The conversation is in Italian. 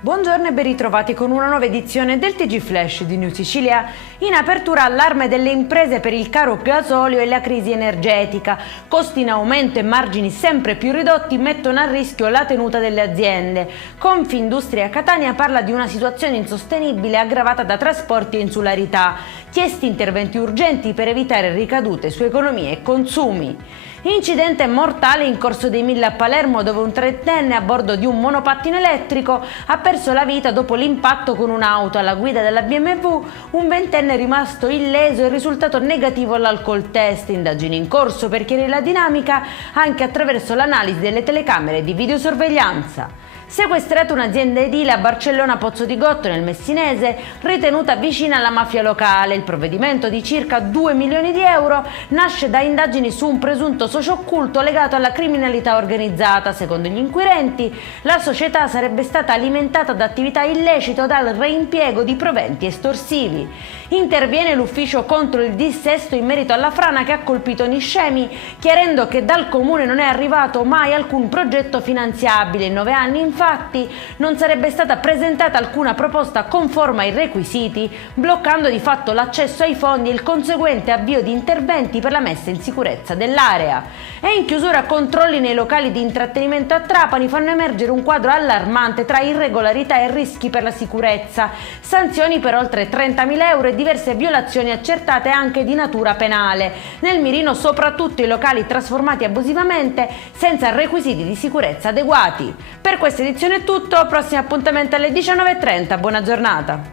Buongiorno e ben ritrovati con una nuova edizione del TG Flash di New Sicilia. In apertura allarme delle imprese per il caro gasolio e la crisi energetica. Costi in aumento e margini sempre più ridotti mettono a rischio la tenuta delle aziende. Confindustria Catania parla di una situazione insostenibile aggravata da trasporti e insularità. Chiesti interventi urgenti per evitare ricadute su economia e consumi. Incidente mortale in Corso dei Mille a Palermo, dove un trentenne a bordo di un monopattino elettrico ha perso la vita dopo l'impatto con un'auto alla guida della BMW. Un ventenne è rimasto illeso e risultato negativo all'alcol test. Indagini in corso per chiarire la dinamica anche attraverso l'analisi delle telecamere di videosorveglianza. Sequestrata un'azienda edile a Barcellona Pozzo di Gotto nel Messinese, ritenuta vicina alla mafia locale. Il provvedimento di circa 2 milioni di euro nasce da indagini su un presunto socio occulto legato alla criminalità organizzata. Secondo gli inquirenti, la società sarebbe stata alimentata da attività illecite o dal reimpiego di proventi estorsivi. Interviene l'ufficio contro il dissesto in merito alla frana che ha colpito Niscemi, chiarendo che dal comune non è arrivato mai alcun progetto finanziabile. In 9 anni, infatti, non sarebbe stata presentata alcuna proposta conforme ai requisiti, bloccando di fatto l'accesso ai fondi e il conseguente avvio di interventi per la messa in sicurezza dell'area. E in chiusura, controlli nei locali di intrattenimento a Trapani fanno emergere un quadro allarmante tra irregolarità e rischi per la sicurezza, sanzioni per oltre 30.000 euro e diverse violazioni accertate anche di natura penale. Nel mirino soprattutto i locali trasformati abusivamente senza requisiti di sicurezza adeguati. Per questa edizione è tutto, prossimo appuntamento alle 19:30, buona giornata.